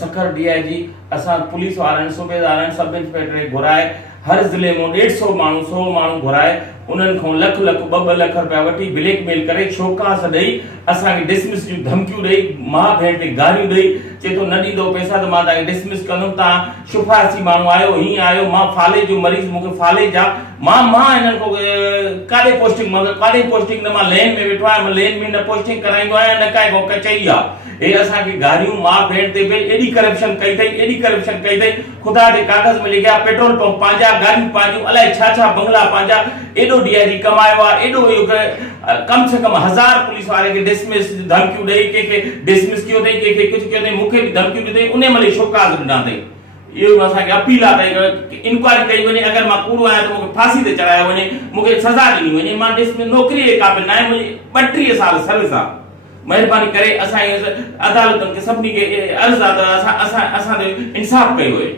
सखर डीआईजी असां पुलिस वारनि सूबेदारनि सब इंस्पेक्टर घुराए हर ज़िले में 150 माण्हू 100 माण्हू घुराए उन्हनि खां लख लख 2-2 लख रुपया वठी ब्लैकमेल करे शोकास ॾेई असांखे डिसमिस जूं धमकियूं ॾेई माउ भेण ते गारियूं ॾेई चए थो न ॾींदो पैसा त मां तव्हांखे डिसमिस कंदुमि तव्हां शुफारसी माण्हू आयो हीअं आयो मां फाले जो मरीज़ मूंखे फाले जा मां हिननि खां काॾे पोस्टिंग न मां लेन में वेठो आहियां मां लेन में न पोस्टिंग कराईंदो आहियां न काई कचई आहे हे असांखे गारियूं माउ भेण ते बि एॾी करप्शन कई अथई ख़ुदा जे कागज़ में लिखिया पेट्रोल पंप पंहिंजा गारियूं पंहिंजूं अलाए छा बंगला पंहिंजा एॾो डीआईजी कमायो आहे एॾो कम से कम 1000 पुलिस वारे खे डिसमिस धमकियूं ॾेई कंहिंखे डिसमिस कयो अथई कंहिंखे कुझु कयो अथई मूंखे बि धमकियूं ॾिनई उन महिल शोकास ॾिना अथई इहो असांखे अपील आहे त इंक्वायरी कई वञे अगरि मां कूड़ो आहियां त मूंखे फांसी ते चढ़ायो वञे मूंखे सज़ा ॾिनी वञे मां डिसमिस नौकिरीअ जे क़ाबिल न आहियां मुंहिंजी 32 साल सर्विस आहे महिरबानी करे असां अदालतुनि खे सभिनी खे अर्ज़ु आहे त असां इंसाफ़ कयो वञे